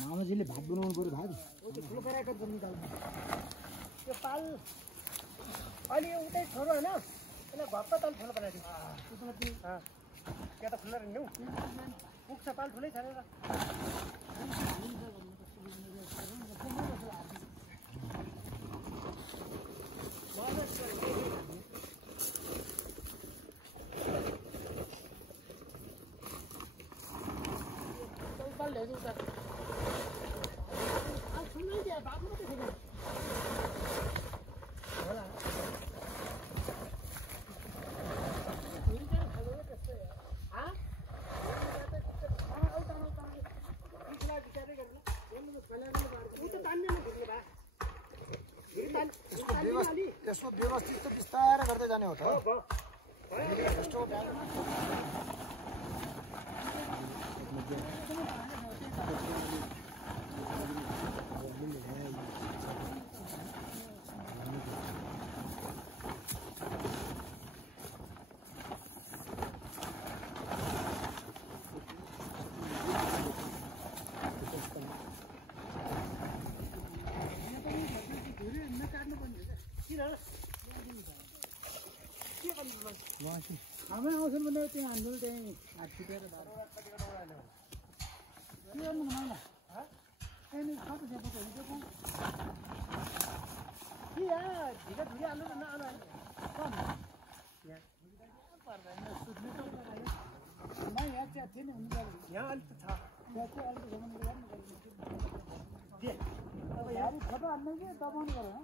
मामाजीले भात बनाउनु पर्यो भात ठुलो कराएको जम्मी दाल्नु त्यो पाल अलि उतै छोरो हैन त्यसले घप्पा ताल ठुलो बनाइदियो त्यहाँ त खुल्ला रहने हौ पुग्छ पाल ठुलै छ र यसको व्यवस्थित बिस्तारै गर्दै जाने हो त हामी आउँछन् भने त्यहाँ हाम्रो त्यही हात छिटेर दार्नु के गर्नु भन न कति सेपो हुन्छ कि यहाँ ढिका धुरी हाल्नु न यहाँ चिया थियो नि हुनु यहाँ अलिक त छ त्यहाँ चाहिँ अलिक घुमाउनु गर्नु अब यहाँ फोटो हाल्नु कि दबाउनु पऱ्यो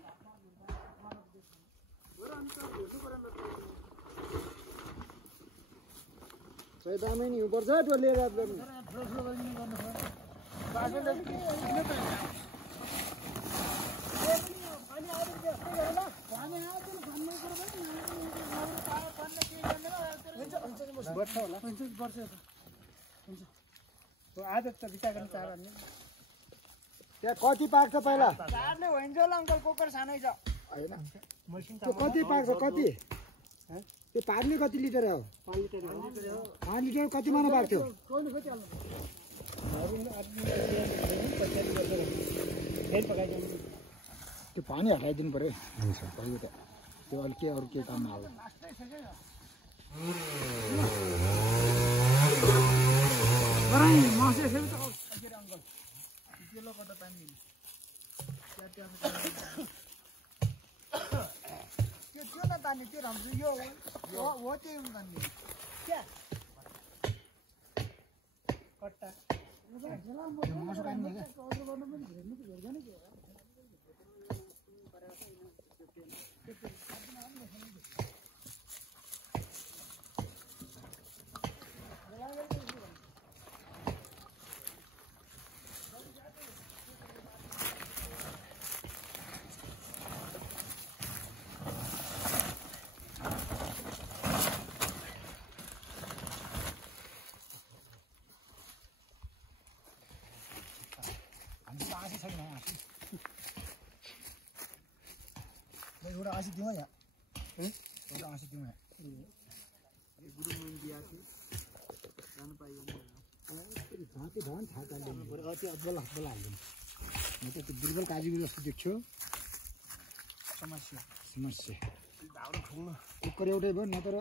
सही दामै नि पर्छ त्यो लिएर गर्नु आदत त विचार गर्नु चाह त्यहाँ कति पाक्छ पहिला चारले हुन्छ होला अङ्कल कुकर सानै छ होइन त्यो कति पाक्छ कति त्यो पार्ने कति लिटर हो 5 लिटर 5 लिटर कति माना पाक्थ्यो त्यो पानी हटाइदिनु पर्यो हुन्छ पहिलो त त्यो अलिक के अरू के काममा आयो त्यो न तान्ने त्यो राम्रो यो हो त्यो तान्ने क्या कट्टा मासु काट्ने एउटा 80 दिउँ यहाँ एउटा 80 दिउँ यहाँ गुरुङ दिया थियो जानु पाइयो झाँती धन थाहा चाल्दैन अति अब्बल हब्बल हाल्दैन म त त्यो दुर्बल काजीको जस्तो देख्छु समस्या धाउरो ठुङ्न कुकर एउटै भयो नत्र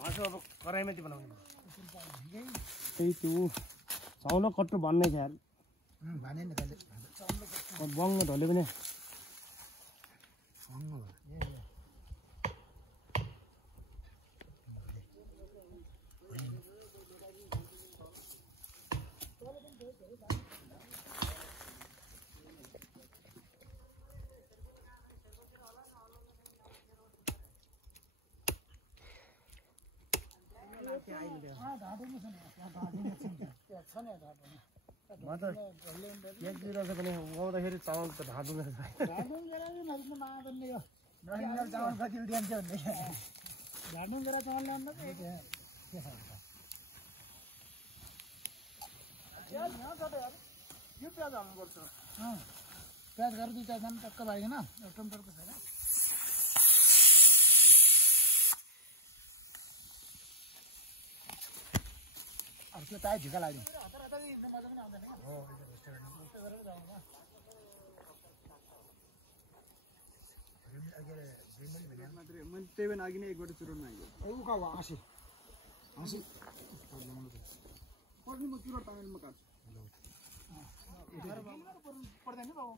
मासु अब कराईमा चाहिँ बनाउने त्यही त्यो चाउलो कट्टु भन्ने छ यार भने नि कहिले बङ्ग ढले पनि म त एक दुई रहेछ भने उगाउँदाखेरि चामल त ढाँट्नु चामल कति दिन्छ भन्ने ढाँट्नु गरेर चामल ल्याउनु यो प्याज हाल्नुपर्छ प्याज गरेर 2-4 दाम टक्क भएन टमाटरको छैन अब त्यो ताई झिका लाग्यो मैले त्यही पनि अघि नै एकबाट चुरोड्नु आइयो उका हो 80 पर्ने म चुरोड तामेल म काट्छु पर्दैन बाबु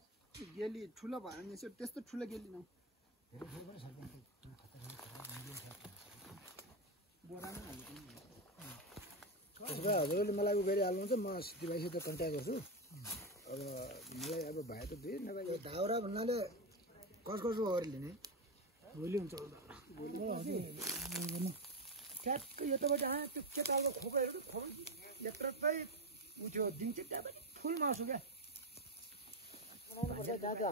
गेली ठुलो भयो भने यसो त्यस्तो ठुलो गेली न त्यसो भए हजुरले मलाई उ गरिहाल्नुहुन्छ म सिटी भाइसित कन्ट्याक्ट गर्छु अब मलाई अब भाइ त दुई नभए दाउरा भन्नाले कसको हो अरे लिने भोलि हुन्छ ट्याक्क यताबाट त्यो केटालको खोपहरू खोप यत्रै उठ्यो दिन्छ त्यहाँ पनि फुल मासु क्या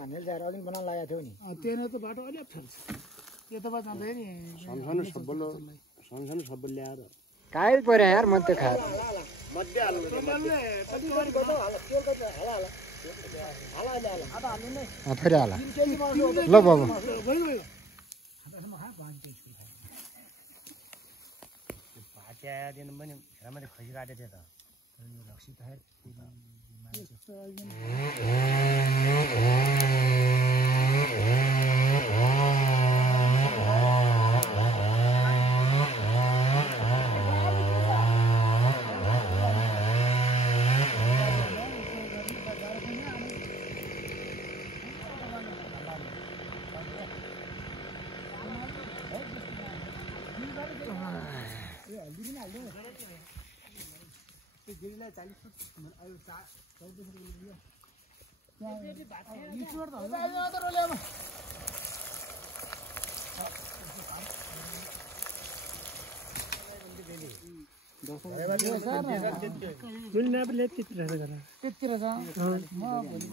हामीले जाएर अलिक बनाउनु लागेको थियो नि त्यहाँनिर त बाटो अलिक फेर्छ यताबाट जाँदाखेरि सानो सब्बल ल्याएर काहीँ पर्यो यार म त्यो खाएर फेरि हाल ल बाबु भाँचिया दिनु पनि राम्ररी खसी काटेको थियो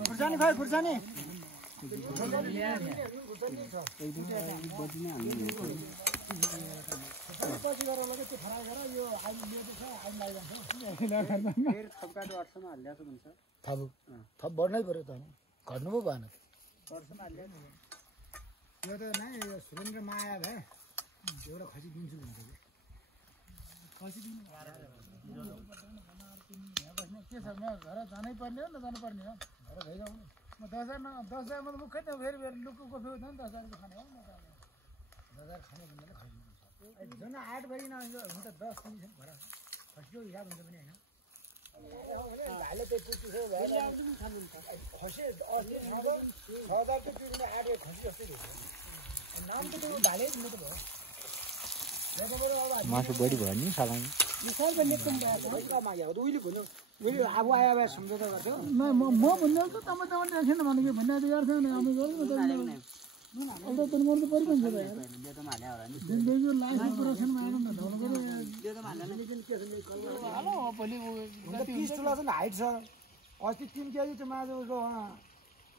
खुर्सानी खायो खुर्सानी थप बढ्नै पर्यो त घट्नु पो भएन यो त नै यो सुरेन्द्र माया भए एउटा खसी दिन्छु भन्छ खसी दिनु के छ म घर जानै पर्ने हो नजानु पर्ने हो घर भइजाउँ म 10,000 म मुखै त फेरि लुकु कोफी हुँदैन 10,000 खाने हो 10,000 खाने भन्दा खसी झन् 8 बजी न हुन त 10 दिन छ भरा खसीको हिसाब हुन्छ पनि हैन भाइले त्यो पुच्छु छ भाइले खसी 6,000 त तिर्ने 8 खसी जस्तै हुन्छ नाम त त्यो भाइले दिनु त भयो मासु बढी भयो नि सालाङ अब आयो भए सम्झौता गर्थ्यो म भन्दा त तपाईँ राखेन भने के भन्ने अधिकार छैन हामी गर्नु त एउटा त गर्नु पर्छ नि जिन्दगीको लाइफ प्रोडक्सनमा आएर न ढाउनु पर्यो भोलि 30 तुला चाहिँ हाइट छ अस्ति 3 केजी चाहिँ मासुको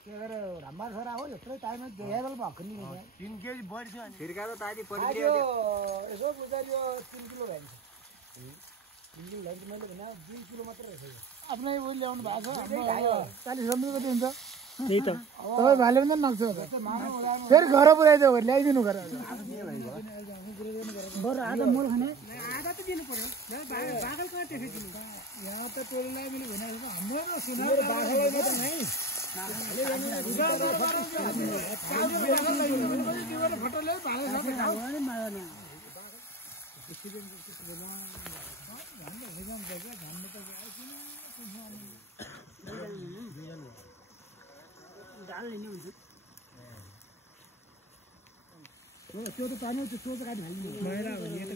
के गरे रामबार छोरा हो यत्रो टाइममा देखाइबल भक्कु नि 3 केजी बढी छ अनि फिर्काको ताती परिदियो यसो बुझाइयो 3 किलो भन्छ 3 किलो ल्यान्छ मैले भने 2 किलो मात्र रहेछ आफ्नै उयो ल्याउनु भएको छ 40 रुपियाँ कति हुन्छ त्यही त तपाईँ भाले पनि नाच्छ फेरि घर पुऱ्याइदियो ल्याइदिनु घर बरु आधा मोल खाने आधा त दिनु पर्यो बागल कहाँ त्यसै दिनु यहाँ त टोलीलाई मैले भनेको छु हाम्रो सुनार बाघलाई मात्र नै फटोले भाले साथै खाऊ दाल लिने हुन्छ त्यो त पानी त्यो त काटी हाल्नु मैला हो यो त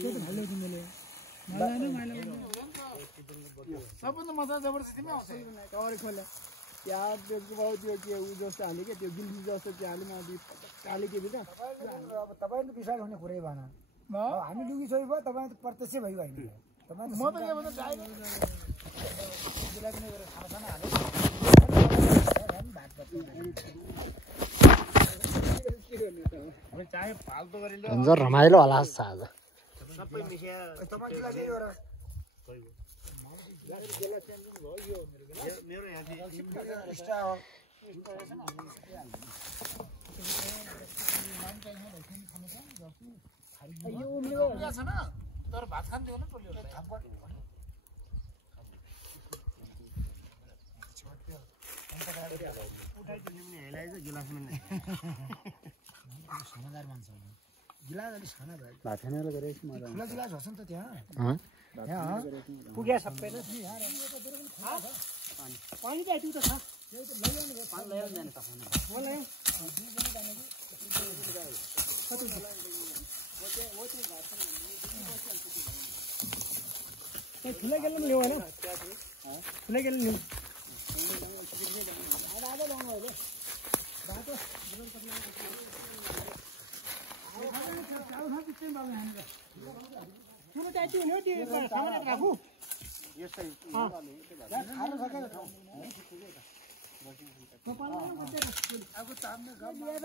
त्यो त हाल्यो तिमीले सबभन्दा मजा जबरजस्तीमै आउँछ कवरी खोले प्याज त्यसको भाउ त्यो के उ जस्तो हाल्यो क्या त्यो गिल्ली जस्तो त्यो हाल्यो माथि काली के दिन्छ अब तपाईँले विश्वास हुने कुरै भएन हामी डुगिसकेको भयो तपाईँ त प्रत्यक्ष भइगयो होइन तपाईँ म त के भन्छ ड्राइभर खाना हाल्यो झन् रमाइलो होला जस्तो आज तर भात खान्थ्यो होला खानादार मान्छ गिलास अलिक खाना भयो भात खानेर गरेको मजा ठुलो गिलास होस् नि त त्यहाँ पुग्या सबै पानी त त्यो त छ ठुलै गेल ल्याउ होइन ठुलै गेल ल्याउ ठुलो ट्याची हुने हो त्यो सामान राखु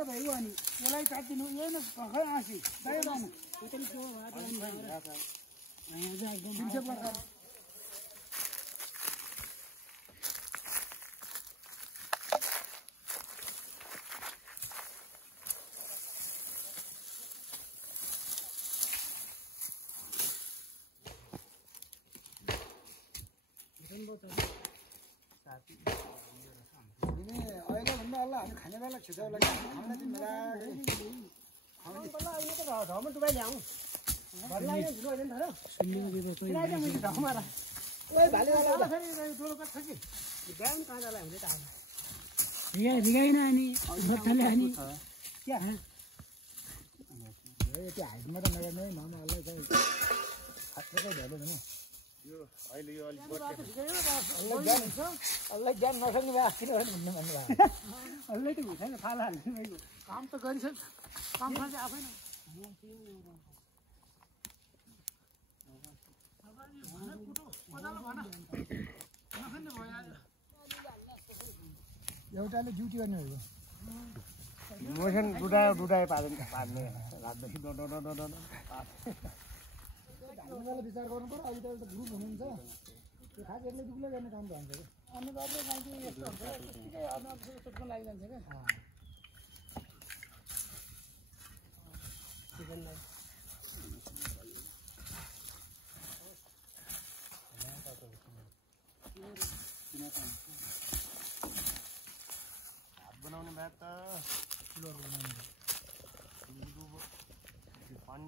भइगयो अनि त्यसलाई काटिदिनु यही न भर्खर आँसी अहिले भन्दा होला हामी खाने बेला छिटो लाग्छ खाना दिन धर्म टुबाइ ल्याउँ रिगाइन अनि भत्ताले अनि क्या त्यो हाइटमा त नगर्ने मामा अल्लाह चाहिँ हातकै भ्यालो नि अल्लाह ज्ञान नसक्ने भए अस्ति भन्नु भन्नुभयो अल्लै त हुँदैन फाल हाल्छु काम त गरिसक्छ काम चाहिँ आफै नै एउटाले ड्युटी गर्ने हो मोसन डुडाए पार्ने रातदेखि बेला विचार गर्नु पर्यो अहिले त ग्रुप हुनुहुन्छ त्यो खास एक्लै दुक्लै गर्ने काम त हुन्छ कि अन्य बाटो मान्छे यस्तो हुन्छ त्यतिकै सोच्न लागिजान्छ क्या बनाउने भए त ठुलोहरू बनाउने पानी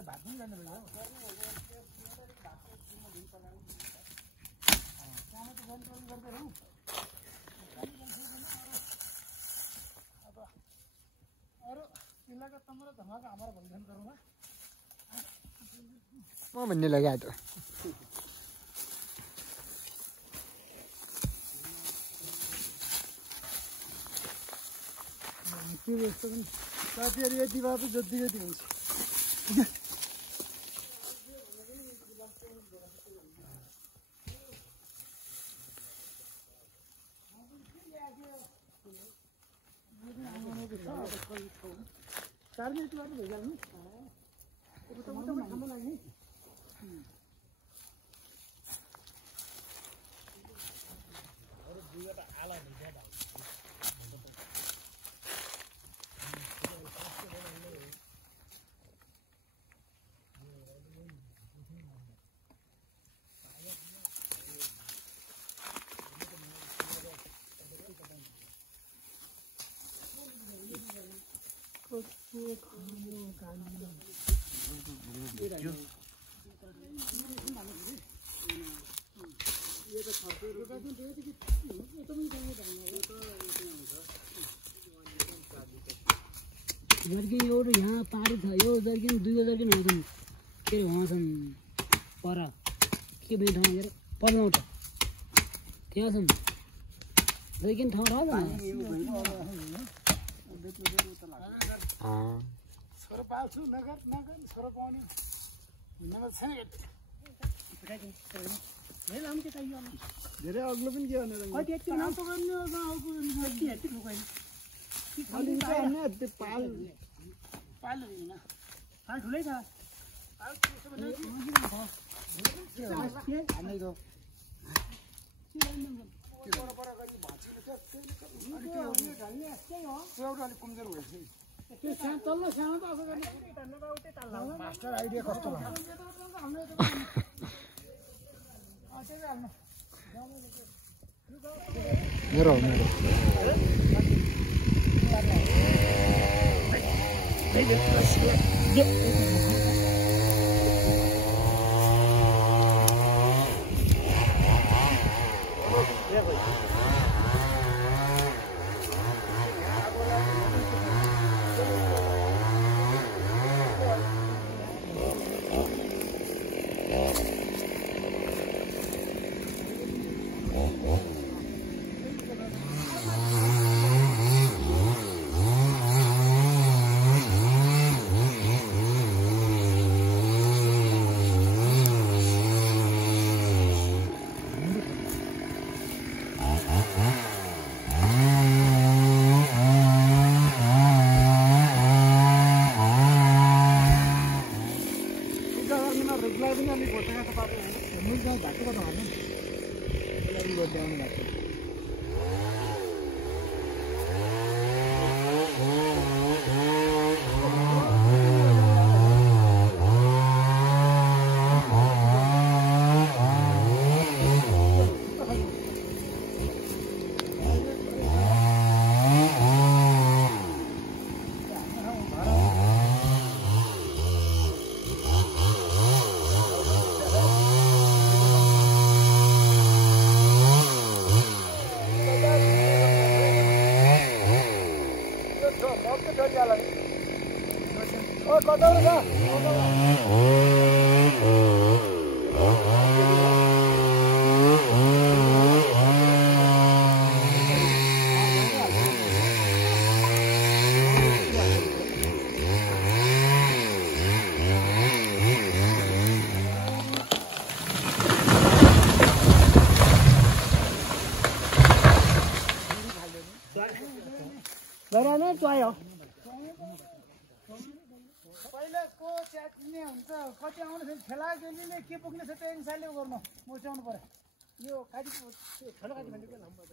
भात पनि जाने भयो अरू जिल्लाका तम्रा धमाका हाम्रो भनिदिनु गरौँ म भन्ने लाग्यो त त्यो यस्तो पनि साथीहरू यति भए पनि जति जति हुन्छ चार मिनट बाद भइहाल्नु जर्किन एउटा यहाँ पारी छ यो जर्किन 2 जर्किन हुन्छन् के अरे वहाँ छन् पर के भन्ने ठाउँ के अरे पदमाउट त्यहाँ छन् जर्किन ठाउँ छ छोरो पाल्छु नगर नगर छोरो पाउने नगर छैन धेरै अग्लो पनि के भनेर कति यति नाम त गर्ने कति यति लुकाइन पाल पाल हैन पाल ठुलै छ पाल त्यसो भने हामीको कमजोर भएछ त्यो सानो तल्लो सानो त असो गर्ने मास्टर आइडिया कस्तो भयो मेरो पहिलाको च्याट्ने हुन्छ कति आउने छ खेला गेलीले के पुग्ने छ त्यो अनुसारले गर्नु मोचाउनु पर्यो यो काटी ठुलो काटी भनेको नाम पर्छ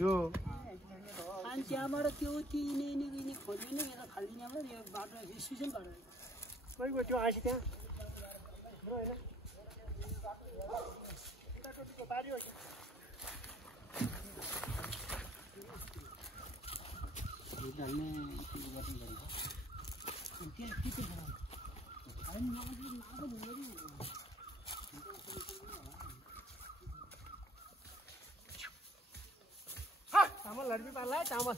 यो त्यहाँबाट त्यो तिनी खोल्ने यता खालिदिनेबाट यो बाटो स्पेसल बाटो कोही गयो त्यो आएछ त्यहाँ बारी हो ढाल्ने गर्नु पऱ्यो त्यहाँ के के छ चामल लड्बी पाल्ला चामल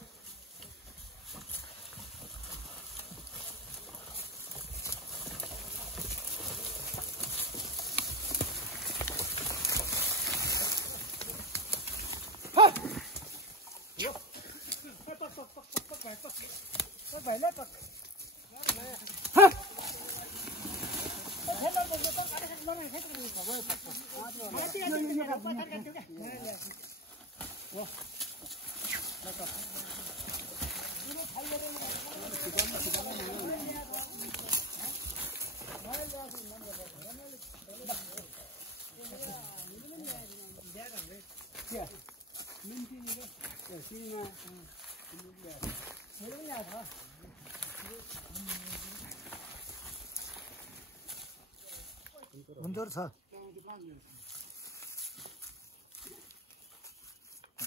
हुन्छ छ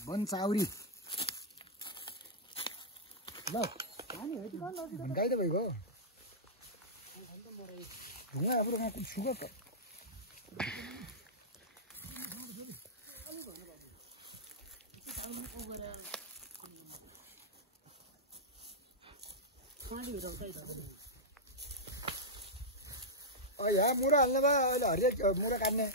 बनचाउरी ल गाई त भइगयो ढुङ्गा हाम्रो गाउँको सुगर त यहाँ मुरा हाल्नु भयो अहिले हरिया मुरा काट्ने